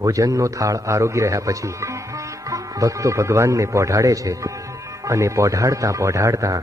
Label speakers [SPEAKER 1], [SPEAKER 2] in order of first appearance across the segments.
[SPEAKER 1] ભોજનનો થાળ આરોગી રહ્યા પછી ભક્તો ભગવાનને પોઢાડે છે અને પોઢાડતા પોઢાડતા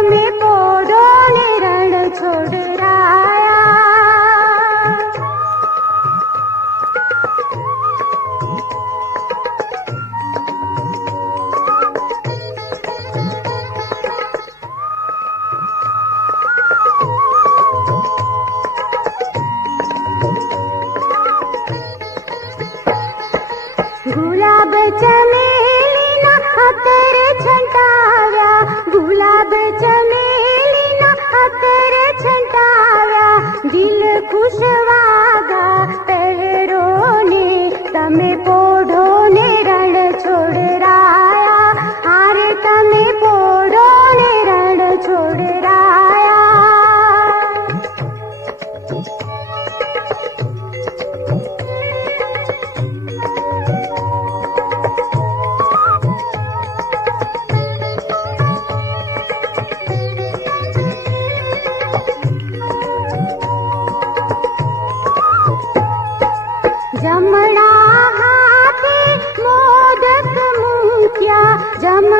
[SPEAKER 2] यामि Mr. جامع